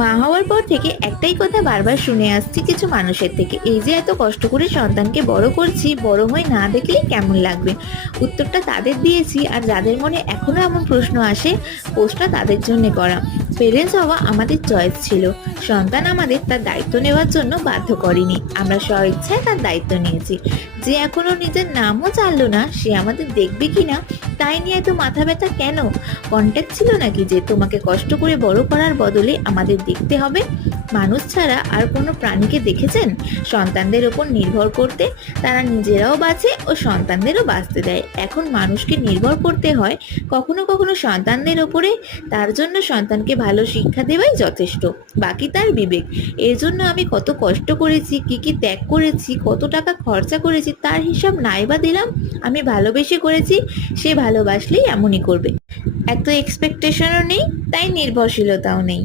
মা হওয়ার পর থেকে একটাই কথা বারবার শুনে আসছি কিছু মানুষের থেকে, এই যে এত কষ্ট করে সন্তানকে বড় করছি, বড় হয়ে না দেখলে কেমন লাগবে। উত্তরটা তাদের দিয়েছি, আর যাদের মনে এখনো এমন প্রশ্ন আসে, পোস্টটা তাদের জন্য করা। পেরেন্টস হওয়া আমাদের চয়েস ছিল, সন্তান আমাদের তার দায়িত্ব নেওয়ার জন্য বাধ্য করেনি, আমরা স্বইচ্ছায় তার দায়িত্ব নিয়েছি। যে এখনো নিজের নামও জানলো না সে আমাদের দেখবে কিনা তাই নিয়ে এত মাথা ব্যথা কেন? কন্ট্যাক্ট ছিল নাকি যে তোমাকে কষ্ট করে বড় করার বদলে আমাদের দেখতে হবে? মানুষ ছাড়া আর কোনো প্রাণীকে দেখেছেন সন্তানদের ওপর নির্ভর করতে? তারা নিজেরাও বাঁচে ও সন্তানদেরও বাঁচতে দেয়। এখন মানুষকে নির্ভর করতে হয় কখনো কখনো সন্তানদের ওপরে, তার জন্য সন্তানকে ভালো শিক্ষা দেওয়াই যথেষ্ট, বাকি তার বিবেক। এর জন্য আমি কত কষ্ট করেছি, কি কি ত্যাগ করেছি, কত টাকা খরচা করেছি তার হিসাব নাইবা দিলাম। আমি ভালোবেসে করেছি, সে ভালোবাসলেই এমনই করবে। এত এক্সপেকটেশনও নেই, তাই নির্ভরশীলতাও নেই।